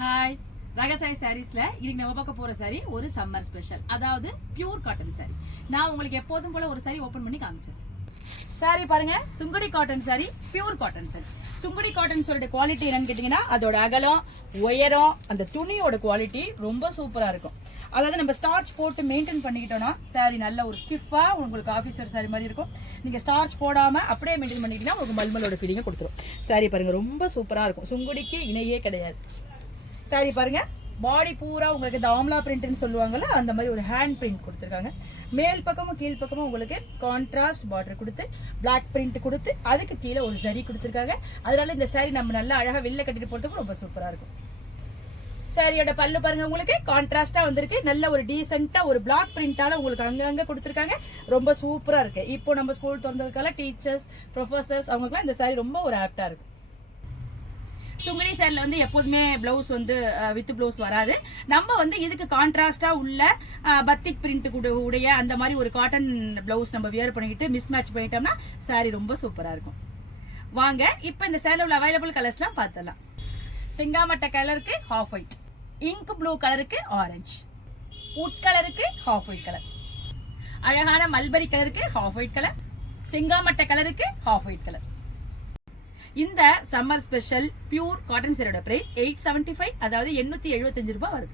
Hi ரகசாய் சாரீஸ்ல இன்னைக்கு நம்ம பார்க்க போற சாரி ஒரு சம்மர் ஸ்பெஷல், அதாவது பியூர் காட்டன் சாரி. நான் உங்களுக்கு எப்போதும் போல ஒரு சாரி ஓபன் பண்ணி காமிச்சிடுறேன். சாரி பாருங்க, Sungudi cotton sorry, pure cotton sorry. Sungudi cotton சொல்லிட்டு குவாலிட்டி என்னன்னு கேட்டீங்கன்னா, அதோட அகலம், உயரம், அந்த துணியோட குவாலிட்டி ரொம்ப சூப்பரா இருக்கும். அதாவது நம்ம ஸ்டார்ச் போட்டு மெயின்டைன் பண்ணிக்கிட்டோம்னா சாரி நல்ல ஒரு ஸ்டிஃபா உங்களுக்கு ஆஃபீஸர் சாரி மாதிரி இருக்கும். நீங்க ஸ்டார்ச் போடாம அப்படியே மெயின்டைன் பண்ணிக்கிட்டீங்கன்னா உங்களுக்கு மல்மலோட ஃபீலிங்கை கொடுத்துரும். சாரி பாருங்க, ரொம்ப சூப்பரா இருக்கும். சுங்குடிக்கு இணையே கிடையாது. சாரி பாருங்க, பாடி பூரா உங்களுக்கு இந்த ஆம்லா பிரிண்ட்னு சொல்லுவாங்கல்ல, அந்த மாதிரி ஒரு ஹேண்ட் பிரிண்ட் கொடுத்துருக்காங்க. மேல் பக்கமும் கீழ் பக்கமும் உங்களுக்கு கான்ட்ராஸ்ட் பார்டர் கொடுத்து பிளாக் பிரிண்ட் கொடுத்து அதுக்கு கீழே ஒரு சரி கொடுத்துருக்காங்க. அதனால இந்த சாரி நம்ம நல்லா அழகா வெளில கட்டிட்டு போறதுக்கு ரொம்ப சூப்பரா இருக்கும். சாரியோட பல்லு பாருங்க, உங்களுக்கு கான்ட்ராஸ்டா வந்திருக்கு. நல்ல ஒரு டீசென்ட்டா ஒரு பிளாக் பிரிண்டால உங்களுக்கு அங்கங்க கொடுத்துருக்காங்க. ரொம்ப சூப்பரா இருக்கு. இப்போ நம்ம ஸ்கூல் திறந்ததுக்கால டீச்சர்ஸ், ப்ரொஃபசர்ஸ் அவங்களுக்குலாம் இந்த சாரி ரொம்ப ஒரு ஆப்டா இருக்கு. சுங்குடி சாரில வந்து எப்போதுமே பிளவுஸ் வந்து வித் பிளவுஸ் வராது. நம்ம வந்து இதுக்கு கான்ட்ராஸ்டா உள்ள பத்திக் பிரிண்ட் உடைய அந்த மாதிரி ஒரு காட்டன் பிளவுஸ் நம்ம வியர் பண்ணிக்கிட்டு மிஸ் மேட்ச் பண்ணிட்டோம்னா சாரி ரொம்ப சூப்பரா இருக்கும். வாங்க இப்போ இந்த சாரில உள்ள அவைலபிள் கலர்ஸ்லாம் பார்த்தலாம். செங்காமட்டை கலருக்கு ஹாஃப் ஒயிட், இங்க் ப்ளூ கலருக்கு ஆரஞ்சு, உட் கலருக்கு ஹாஃப் ஒயிட் கலர், அழகான மல்பரி கலருக்கு ஹாஃப் ஒயிட் கலர், செங்காமட்டை கலருக்கு ஹாஃப் ஒயிட் கலர். இந்த சம்மர் ஸ்பெஷல் பியூர் காட்டன் சாரியோட பிரைஸ் 875, அதாவது 875 ரூபாய் வருது.